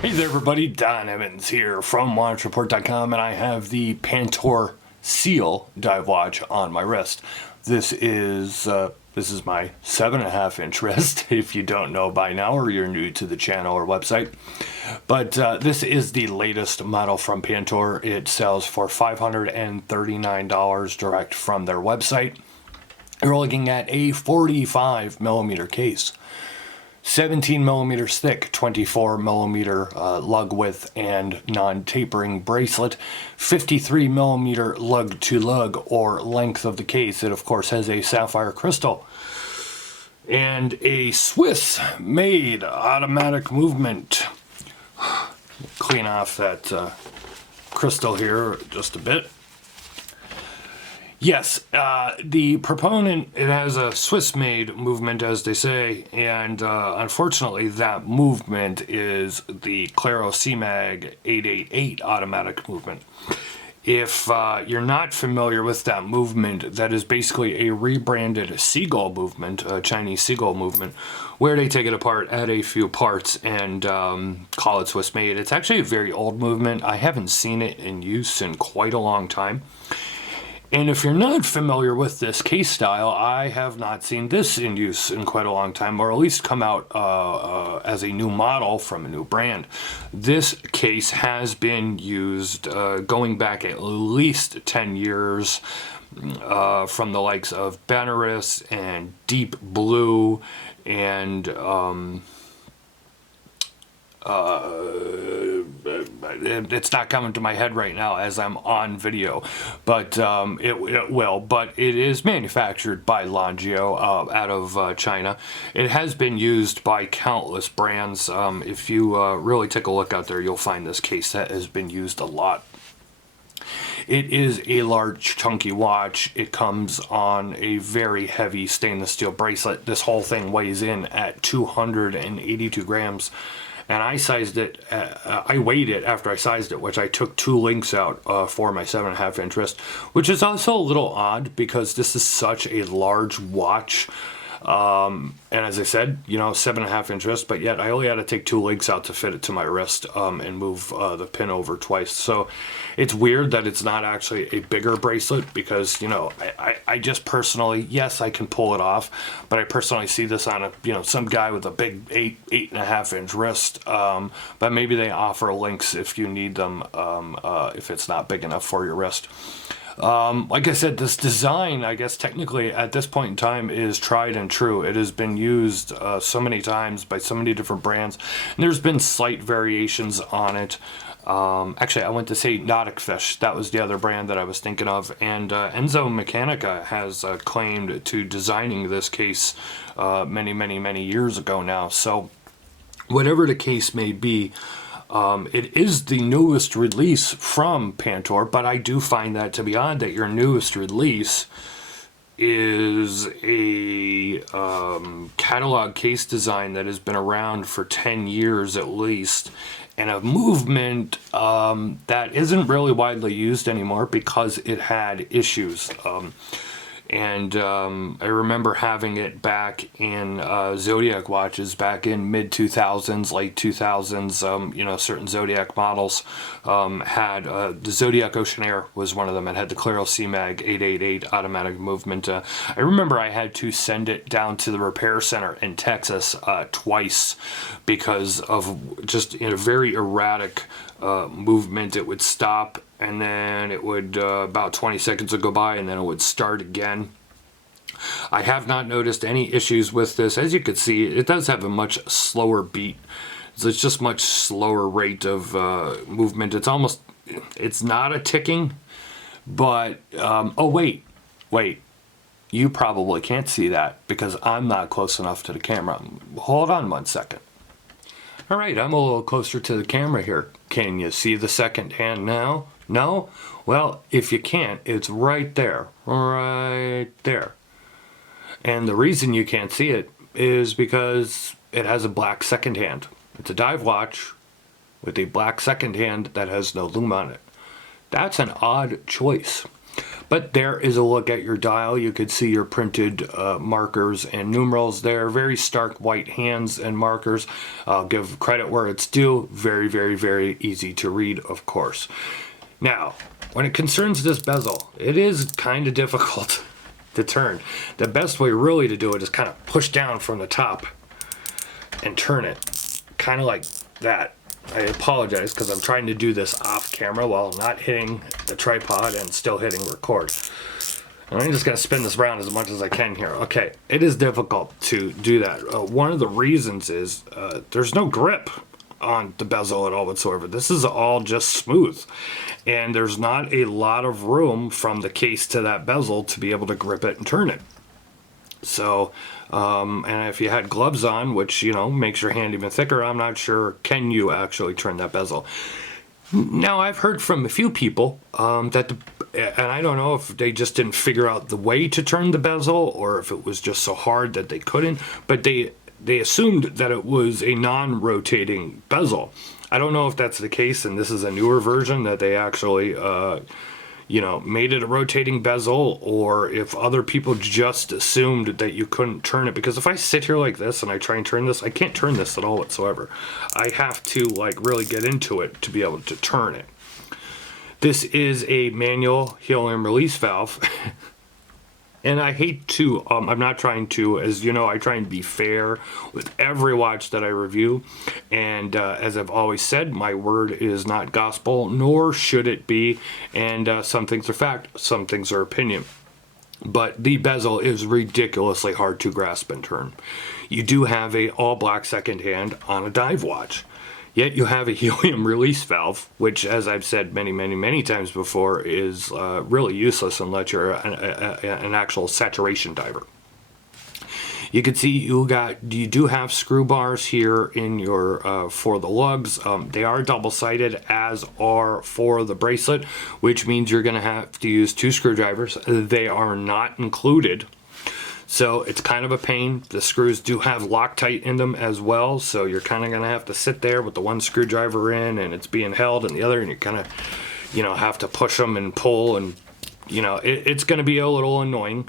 Hey there everybody, Don Evans here from WatchReport.com, and I have the Pantor Seal dive watch on my wrist. This is my 7.5-inch wrist, if you don't know by now or you're new to the channel or website. But this is the latest model from Pantor. It sells for $539 direct from their website. You're looking at a 45mm case. 17 millimeters thick, 24 millimeter lug width and non-tapering bracelet, 53 millimeter lug to lug or length of the case. It of course has a sapphire crystal and a Swiss made automatic movement. Clean off that crystal here just a bit. Yes, the proponent, it has a Swiss-made movement, as they say, and unfortunately that movement is the Claro CMAG 888 automatic movement. If you're not familiar with that movement, that is basically a rebranded seagull movement, a Chinese seagull movement, where they take it apart, add a few parts, and call it Swiss-made. It's actually a very old movement. I haven't seen it in use in quite a long time. And if you're not familiar with this case style, I have not seen this in use in quite a long time, or at least come out as a new model from a new brand. This case has been used going back at least 10 years from the likes of Benares and Deep Blue and it's not coming to my head right now as I'm on video, but it will. But it is manufactured by Longio out of China. It has been used by countless brands. If you really take a look out there, you'll find this case that has been used a lot. It is a large, chunky watch. It comes on a very heavy stainless steel bracelet. This whole thing weighs in at 282 grams. And I sized it, I weighed it after I sized it, which I took 2 links out for my 7.5-inch wrist, which is also a little odd because this is such a large watch. And as I said, you know, 7.5-inch wrist, but yet I only had to take 2 links out to fit it to my wrist and move the pin over twice. So it's weird that it's not actually a bigger bracelet because, you know, I just personally, yes, I can pull it off, but I personally see this on a, you know, some guy with a big 8.5-inch wrist. But maybe they offer links if you need them if it's not big enough for your wrist. Like I said, this design, I guess technically at this point in time, is tried and true. It has been used so many times by so many different brands, and there's been slight variations on it. Actually, I went to say Nautic Fish. That was the other brand that I was thinking of, and Enzo Mechanica has claimed to designing this case many years ago now. So whatever the case may be, it is the newest release from Pantor, but I do find that to be odd that your newest release is a catalog case design that has been around for 10 years at least, and a movement that isn't really widely used anymore because it had issues. And I remember having it back in Zodiac watches back in mid-2000s, late 2000s. You know, certain Zodiac models had the Zodiac Oceanair was one of them. It had the Claro CMAG 888 automatic movement. I remember I had to send it down to the repair center in Texas twice because of just a very erratic movement. It would stop, and then it would about 20 seconds would go by, and then it would start again. I have not noticed any issues with this. As you can see, it does have a much slower beat. So it's just much slower rate of movement. It's almost, it's not a ticking, but oh wait, you probably can't see that because I'm not close enough to the camera. Hold on 1 second. All right, I'm a little closer to the camera here. Can you see the second hand now? No? Well, if you can't, it's right there. Right there. And the reason you can't see it is because it has a black second hand. It's a dive watch with a black second hand that has no loom on it. That's an odd choice. But there is a look at your dial. You could see your printed markers and numerals there. Very stark white hands and markers. I'll give credit where it's due. Very, very, very easy to read, of course. Now, when it concerns this bezel, it is kind of difficult to turn. The best way really to do it is kind of push down from the top and turn it. Kind of like that. I apologize because I'm trying to do this off camera while not hitting the tripod and still hitting record. And I'm just going to spin this around as much as I can here. Okay, it is difficult to do that. One of the reasons is there's no grip on the bezel at all whatsoever. This is all just smooth. And there's not a lot of room from the case to that bezel to be able to grip it and turn it. So, and if you had gloves on, which, you know, makes your hand even thicker, I'm not sure, can you actually turn that bezel? Now, I've heard from a few people and I don't know if they just didn't figure out the way to turn the bezel or if it was just so hard that they couldn't, but they assumed that it was a non-rotating bezel. I don't know if that's the case, and this is a newer version that they actually you know, made it a rotating bezel, or if other people just assumed that you couldn't turn it. Because if I sit here like this and I try and turn this, I can't turn this at all whatsoever. I have to like really get into it to be able to turn it. This is a manual helium release valve. And I hate to, I'm not trying to, as you know, I try and be fair with every watch that I review. And as I've always said, my word is not gospel, nor should it be. And some things are fact, some things are opinion. But the bezel is ridiculously hard to grasp and turn. You do have a all black second hand on a dive watch. Yet you have a helium release valve, which, as I've said many, many, many times before, is really useless unless you're an actual saturation diver. You can see you do have screw bars here in your for the lugs. They are double-sided, as are for the bracelet, which means you're going to have to use 2 screwdrivers. They are not included. So it's kind of a pain. The screws do have Loctite in them as well, so you're kind of going to have to sit there with the one screwdriver in and it's being held in the other, and you kind of, you know, have to push them and pull, and you know, it's going to be a little annoying.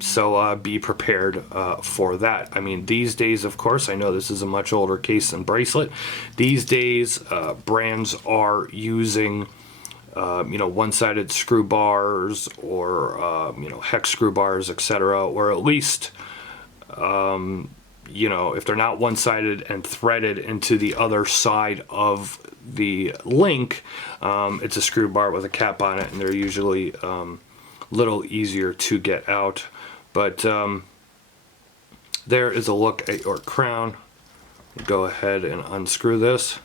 So be prepared for that. I mean, these days, of course, I know this is a much older case than Bracelet. These days, brands are using you know, one-sided screw bars or you know, hex screw bars, etc., or at least you know, if they're not one-sided and threaded into the other side of the link, it's a screw bar with a cap on it, and they're usually a little easier to get out. But there is a look at your crown. Go ahead and unscrew this.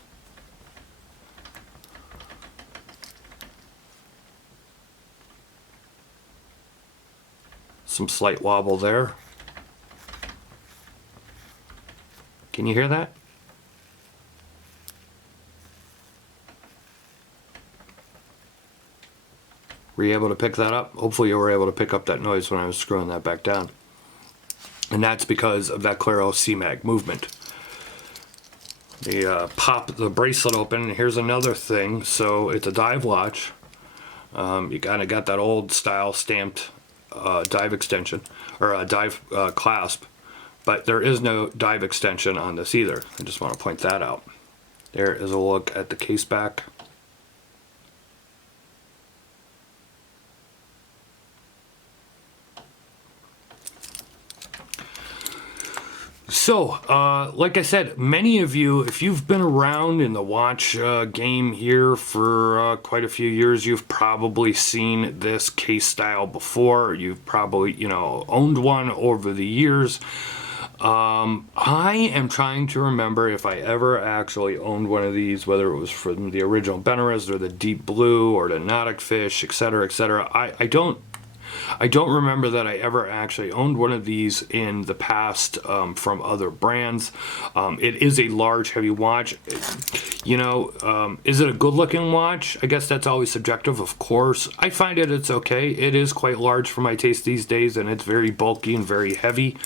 Some slight wobble there. Can you hear that? Were you able to pick that up? Hopefully you were able to pick up that noise when I was screwing that back down. And that's because of that Claro C-Mag movement. The pop the bracelet open, and here's another thing. So it's a dive watch. You kind of got that old style stamped dive extension, or a dive clasp, but there is no dive extension on this either. I just want to point that out. There is a look at the case back. So, like I said, many of you, if you've been around in the watch game here for quite a few years, you've probably seen this case style before. You've probably, you know, owned one over the years. I am trying to remember if I ever actually owned one of these, whether it was from the original Benares or the Deep Blue or the Nautic Fish, etc., etc. I don't I don't remember that I ever actually owned one of these in the past from other brands. It is a large, heavy watch. You know, is it a good-looking watch? I guess that's always subjective, of course. I find it's okay. It is quite large for my taste these days, and it's very bulky and very heavy.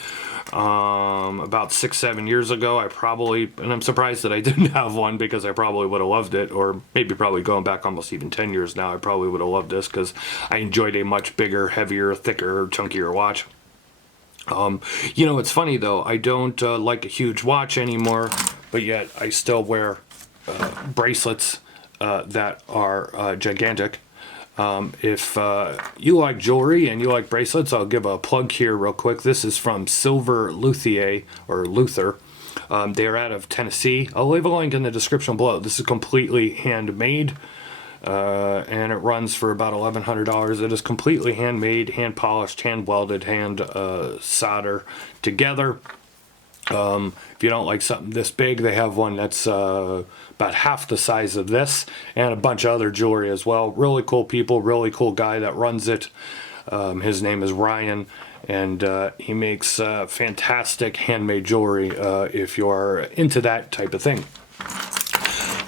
About 6-7 years ago, and I'm surprised that I didn't have one, because I probably would have loved it, or maybe probably going back almost even 10 years now, I probably would have loved this, because I enjoyed a much bigger, heavier, thicker, chunkier watch. You know, it's funny though, I don't like a huge watch anymore, but yet I still wear bracelets that are gigantic. If you like jewelry and you like bracelets, I'll give a plug here real quick. This is from Silver Luthier, or Luthier. They are out of Tennessee. I'll leave a link in the description below. This is completely handmade, and it runs for about $1,100. It is completely handmade, hand polished, hand welded, hand solder together. If you don't like something this big, they have one that's about half the size of this, and a bunch of other jewelry as well. Really cool people, really cool guy that runs it. His name is Ryan, and he makes fantastic handmade jewelry if you're into that type of thing.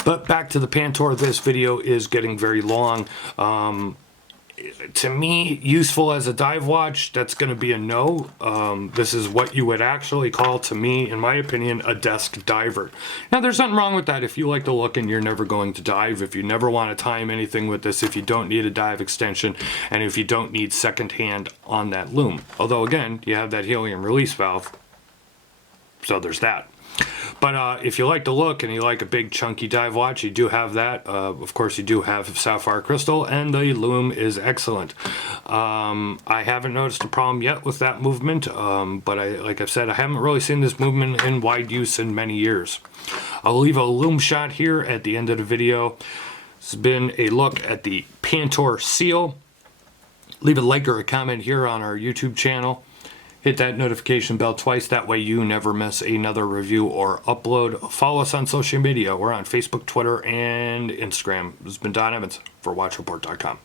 But back to the Pantor. This video is getting very long. To me, useful as a dive watch, that's going to be a no. This is what you would actually call, to me, in my opinion, a desk diver. Now, there's nothing wrong with that if you like to look and you're never going to dive, if you never want to time anything with this, if you don't need a dive extension, and if you don't need second hand on that loom. Although, again, you have that helium release valve, so there's that. But if you like to look and you like a big chunky dive watch, you do have that. Of course, you do have sapphire crystal, and the Loom is Excellent. I haven't noticed a problem yet with that movement, but like I've said, I haven't really seen this movement in wide use in many years. I'll leave a Loom shot here at the end of the video. This has been a look at the Pantor Seal. Leave a like or a comment here on our YouTube channel. Hit that notification bell twice, that way you never miss another review or upload. Follow us on social media. We're on Facebook, Twitter, and Instagram. This has been Don Evans for WatchReport.com.